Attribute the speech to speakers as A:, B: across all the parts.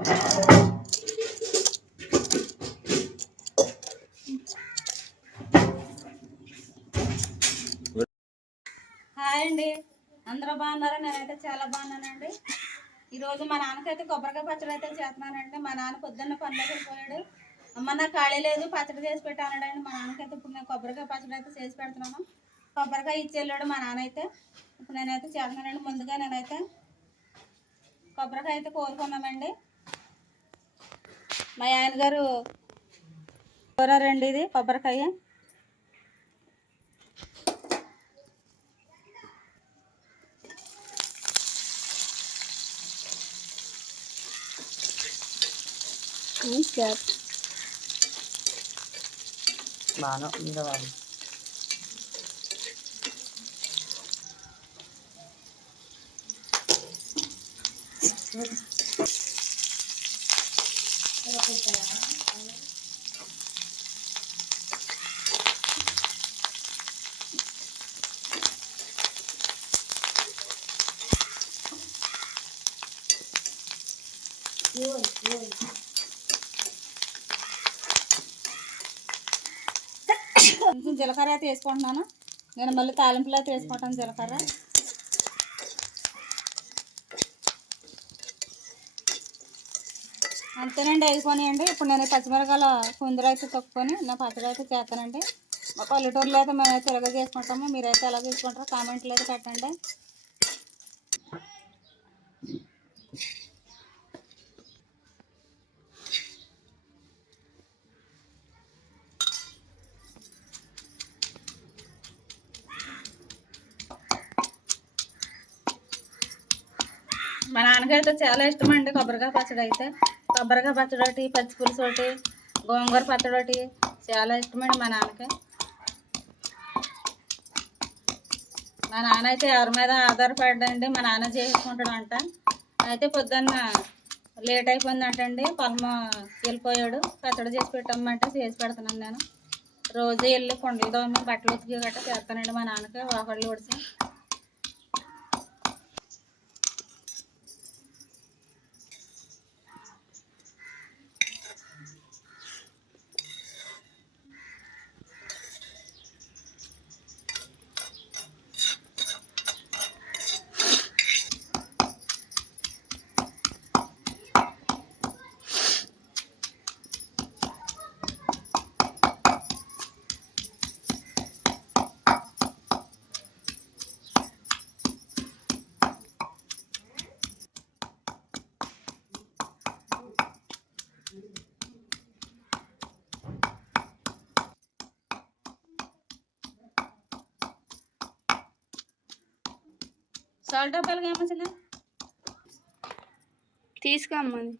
A: Hi అండి. అందరూ బాగున్నారా? నేనైతే చాలా బాగున్నానండి. ఈరోజు మా నాన్నకైతే కొబ్బరికాయ పచ్చడి అయితే చేస్తున్నానండి. మా నాన్న పొద్దున్న పనులకు వెళ్ళిపోయాడు. అమ్మ నాకు ఖాళీ లేదు. పచ్చడి చేసి పెట్టానండి. మా నాన్నకైతే ఇప్పుడు నేను కొబ్బరికాయ పచ్చడి అయితే చేసి పెడుతున్నాను. కొబ్బరికాయ ఇచ్చి వెళ్ళాడు మా నాన్న అయితే. ఇప్పుడు నేనైతే చేస్తున్నానండి. ముందుగా నేనైతే కొబ్బరికాయ అయితే కోరుకున్నామండి. మా ఆయన గారు కోరారండి ఇది కొబ్బరికాయ.
B: బాగా ఉంది వాళ్ళు
A: కొంచెం జీలకర్ర అయితే వేసుకుంటున్నాను నేను మళ్ళీ తాలింపులో అయితే వేసుకుంటాను జీలకర్ర. అంతేనండి అయిపోయినాయండి ఇప్పుడు నేను పచ్చిమిరకాయల కుందరు అయితే తొక్కుకొని నా పచ్చడి అయితే చేస్తానండి. మా పల్లెటూరులో అయితే మేమైతే ఇలాగే చేసుకుంటాము. మీరైతే ఎలా చేసుకుంటారో కామెంట్లు అయితే పెట్టండి. మా నాన్నగారితో చాలా ఇష్టం అండి కొబ్బరికాయ పచ్చడి అయితే. కొబ్బరికాయ పచ్చడి ఒకటి పచ్చి పులుసు ఒకటి గోంగూర పచ్చడి ఒకటి చాలా ఇష్టమండి మా నాన్నకి? మా నాన్న అయితే ఎవరి మీద ఆధారపడండి మా నాన్న చేసుకుంటాడు అంట అయితే పొద్దున్న లేట్ అయిపోయిందంటండి పొలం వెళ్ళిపోయాడు పచ్చడి చేసి పెట్టమ్మంటే చేసి పెడుతున్నాను నేను. రోజు వెళ్ళి కొండలు దోమ బట్టలు ఉతికి గట్ట చేస్తానండి మా నాన్నకి ఒకళ్ళు ఉడిచి సాల్ట్ డబ్బాలకి ఏమొచ్చిందా
C: తీసుకోమ్మని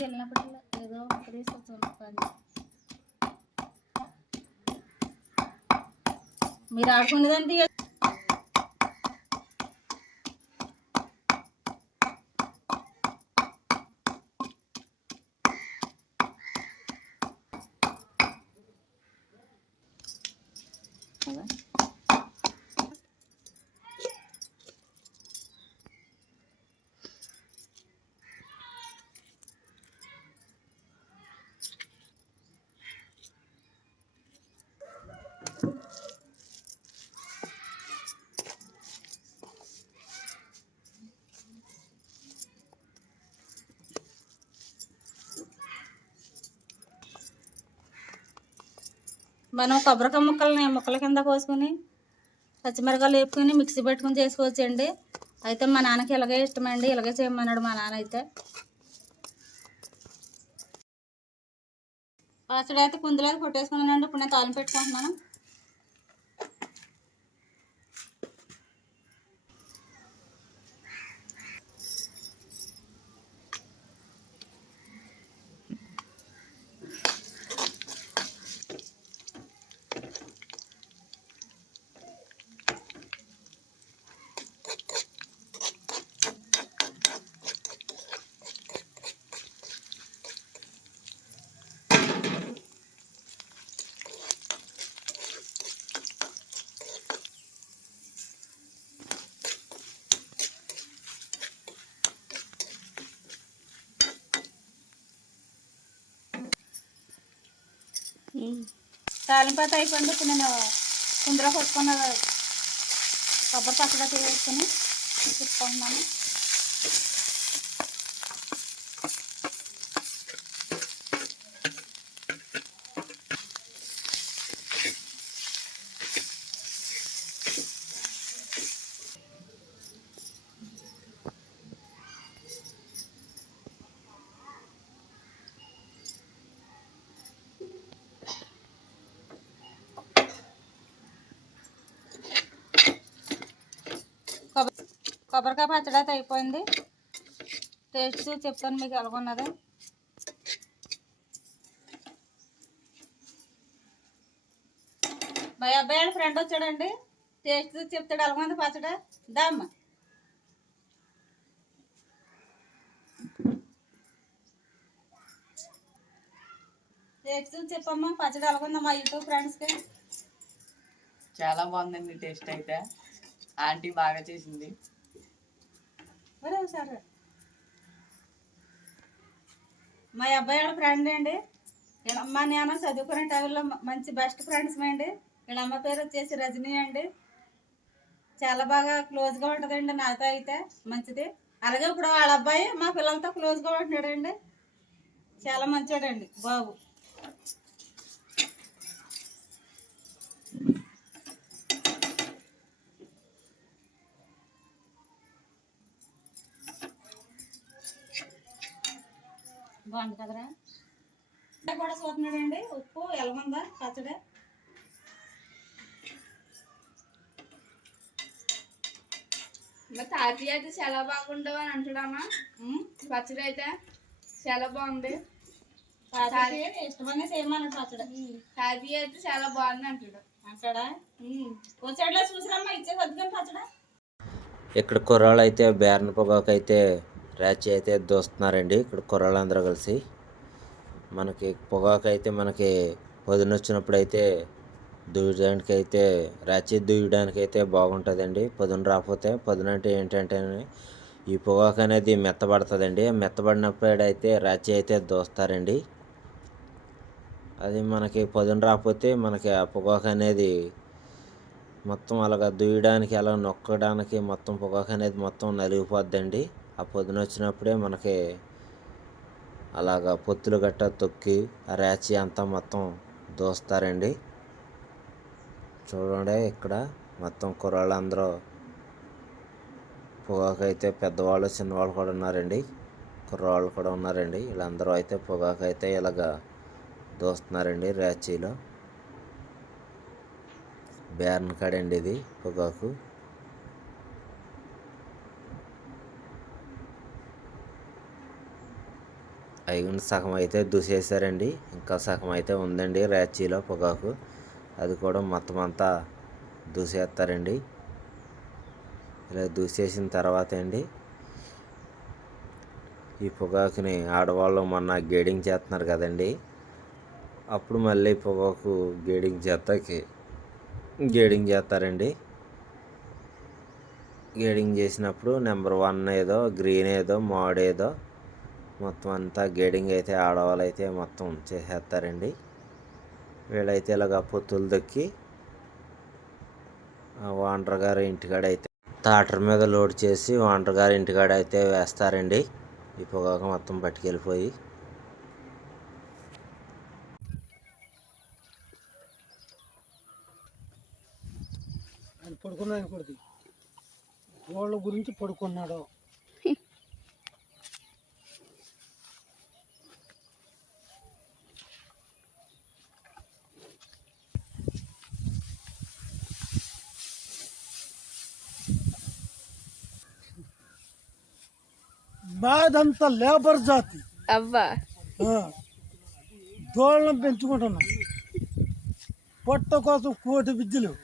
A: వెళ్ళినప్పుడు ఏదో తీసుకొచ్చాను మీరు ఆడుకునేదంటే మనం కొబ్బరికాయ ముక్కల్ని ముక్కల కింద కోసుకొని పచ్చిమిరకాయలు వేపుకొని మిక్సీ పెట్టుకొని చేసుకోవచ్చండి. అయితే మా నాన్నకి ఇలాగే ఇష్టమండి ఇలాగే చేయమన్నాడు మా నాన్న అయితే. పచ్చడి అయితే కుందులో అయితే కొట్టేసుకున్నానండి ఇప్పుడు నేను తాళం పెట్టుకుంటున్నాను. తాలింపాత అయిపోయింది ఇప్పుడు నేను కుందర కొట్టుకున్న కొబ్బరి పచ్చడి వేసుకుని వేసుకొని తిప్పుకుంటున్నాను కొబ్బరి కొబ్బరికాయ పచ్చడి అయితే అయిపోయింది. టేస్ట్ చూసి చెప్తాను మీకు ఎలాగొన్నది. మా అబ్బాయి వాళ్ళ ఫ్రెండ్ వచ్చాడండి. టేస్ట్ చూసి చెప్తాడు ఎలాగొంది పచ్చడి. దామ్మ టేస్ట్ చూసి చెప్పమ్మా పచ్చడి ఎలాగొందా మా యూట్యూబ్ ఫ్రెండ్స్కి
B: చాలా బాగుందండి టేస్ట్ అయితే. ఆంటీ బాగా చేసింది.
A: సరే మా అబ్బాయి వాళ్ళ ఫ్రెండ్ అండి వీళ్ళ అమ్మ నేను చదువుకునే టైంలో మంచి బెస్ట్ ఫ్రెండ్స్ అండి వీళ్ళ అమ్మ పేరు వచ్చేసి రజనీ అండి. చాలా బాగా క్లోజ్గా ఉంటుందండి నాతో అయితే మంచిది. అలాగే ఇప్పుడు వాళ్ళ అబ్బాయి మా పిల్లలతో క్లోజ్గా ఉంటున్నాడండి. చాలా మంచోడండి బాబు. బాగుంది కదరా? ఇంకా కూడా చూస్తున్నాడండి. ఉప్పు ఎలగుందా పచ్చడి.
C: మరి తాతీ అయితే చాలా బాగుండవు అని అంటాడమ్మా పచ్చడి అయితే చాలా బాగుంది.
A: ఇష్టమనే చేయమన్నాడు పచ్చడి.
C: తాతీ అయితే చాలా బాగుంది అంటాడు?
A: అంటాడా వచ్చాడులో చూసిరమ్మా ఇచ్చే వద్దుకొని పచ్చడా.
D: ఇక్కడ కుర్రాళ్ళు అయితే బేరన పొగాకు అయితే ర్యాచి అయితే దోస్తున్నారండి. ఇక్కడ కుర్రాళ్ళందరూ కలిసి. మనకి పొగాకు అయితే మనకి పొదునొచ్చినప్పుడు వచ్చినప్పుడు అయితే దూయడానికి అయితే ర్యాచి దూయడానికి అయితే బాగుంటుందండి. పొదున రాకపోతే పొదున అంటే ఏంటంటే ఈ పొగాకు అనేది మెత్తబడుతుందండి. మెత్తబడినప్పుడు అయితే ర్యాచి అయితే దోస్తారండి. అది మనకి పొదున రాకపోతే మనకి ఆ పొగాకు అనేది మొత్తం అలాగ దూయడానికి అలా నొక్కడానికి మొత్తం పొగాకు అనేది మొత్తం నలిగిపోద్దండి. ఆ పొద్దున వచ్చినప్పుడే మనకి అలాగ పొత్తులు గట్ట తొక్కి ఆ ర్యాచి అంతా మొత్తం దోస్తారండి. చూడండి ఇక్కడ మొత్తం కుర్రాళ్ళందరూ పొగాకు అయితే పెద్దవాళ్ళు చిన్నవాళ్ళు కూడా ఉన్నారండి. కుర్రవాళ్ళు కూడా ఉన్నారండి. వీళ్ళందరూ అయితే పొగాకు అయితే ఇలాగ దోస్తున్నారండి ర్యాచీలో బేరన్ కాడండి ఇది పొగాకు. అయిన సగం అయితే దూసేశారండి. ఇంకా సగం అయితే ఉందండి ర్యాచీలో పొగాకు. అది కూడా మొత్తం అంతా దూసేస్తారండి. ఇలా దూసేసిన తర్వాత అండి ఈ పొగాకుని ఆడవాళ్ళు మొన్న గేడింగ్ చేస్తున్నారు కదండి. అప్పుడు మళ్ళీ పొగాకు గేడింగ్ చేస్తాకి గేడింగ్ చేస్తారండి. గేడింగ్ చేసినప్పుడు నెంబర్ వన్ ఏదో గ్రీన్ ఏదో మోడ్ ఏదో మొత్తం అంతా గేడింగ్ అయితే ఆడవాళ్ళు అయితే మొత్తం చేసేస్తారండి. వీళ్ళైతే ఇలాగ పొత్తులు దొక్కి వాంటర్ గారి ఇంటికాడ అయితే టాటర్ మీద లోడ్ చేసి వాంటర్ గారి ఇంటికాడ అయితే వేస్తారండి. ఈ పొగాకు మొత్తం పట్టుకెళ్ళిపోయి.
E: పడుకున్నాడు కొడుకు వాళ్ళ గురించి పడుకున్నాడు. మాదంతా లేబర్ జాతి.
C: అవ్వా.
E: దోళ్ళను పెంచుకుంటున్నాం. పొట్ట కోసం కోటి విద్యలు.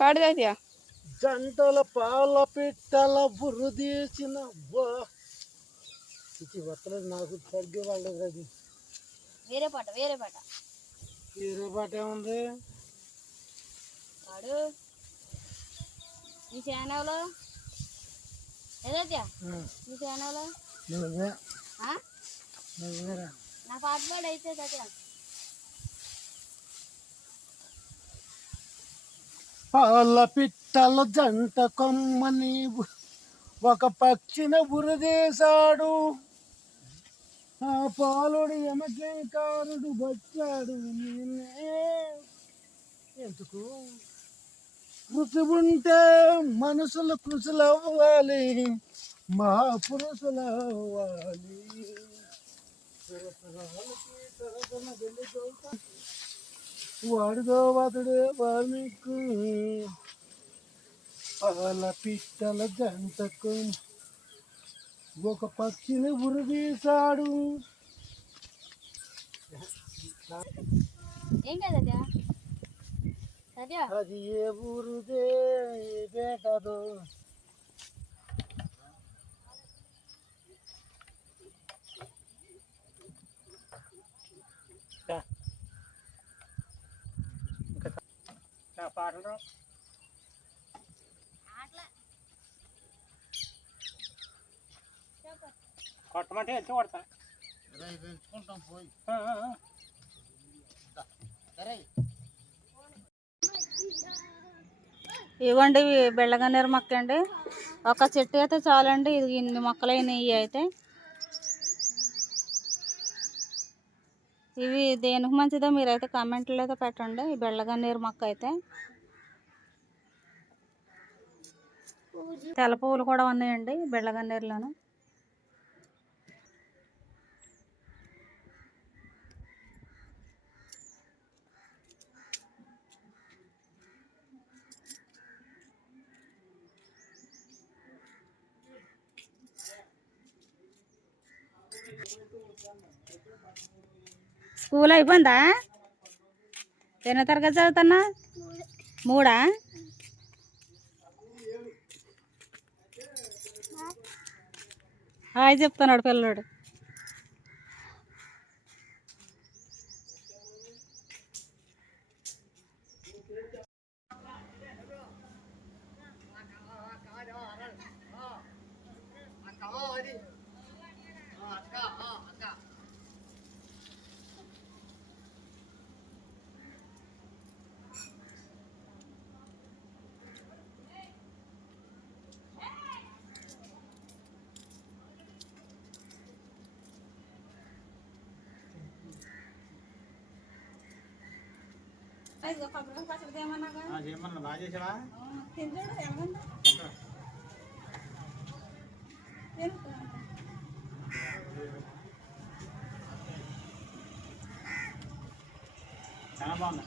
C: పాడు తాతయ్య
E: జంటల పాల పిట్టల బురుదీసిన వా ఇది వత్తలేదు నాకు తగ్గి వాళ్ళది అది.
A: వేరే పాట వేరే పాట.
E: వేరే పాట ఏముంది?
A: వాడు నీ ఛానల్లో? ఏదైతే నీ ఛానల్లో?
E: నువ్వే.
A: నా పాట పాడు అయితే సత్య.
E: పాల పిట్టల జంట కొమ్మని ఒక పక్షిని బురదేశాడు ఆ పాలుడు యమకేకారుడు వచ్చాడు నేనే ఎందుకు? కృషి ఉంటే మనసులు కృషులు అవ్వాలి మా పురుషులు అవ్వాలి తరతరాలకి తరతన వెళ్ళి వాడుదో వదుడే వాల్మీకు. పాల పిట్టల జంటకు ఒక పక్షిని ఉరిదీశాడు. అది? ఏ ఊరుదే ఏ పాటలు? కొట్టమంటే ఎంత కొడతా.
A: ఇవ్వండి ఇవి బెల్లగన్నేరు మొక్క అండి ఒక చెట్టు అయితే చాలండి ఇది ఇన్ని మొక్కలైనవి అయితే. ఇవి దేనికి మంచిదో మీరైతే కామెంట్లో అయితే పెట్టండి. ఈ బెల్లగన్నేరు మొక్క అయితే తెల్ల పువ్వులు కూడా ఉన్నాయండి బెల్లగన్నేరులోను. స్కూల్ అయిపోయిందా? ఎన్నో తరగతి చదువుతున్నా మూడా? హాయ్ చెప్తున్నాడు పిల్లడు.
F: చేయమన్నా బాగా చేసావా?
A: తింటాడు బాగుందా
F: చాలా బాగుంది?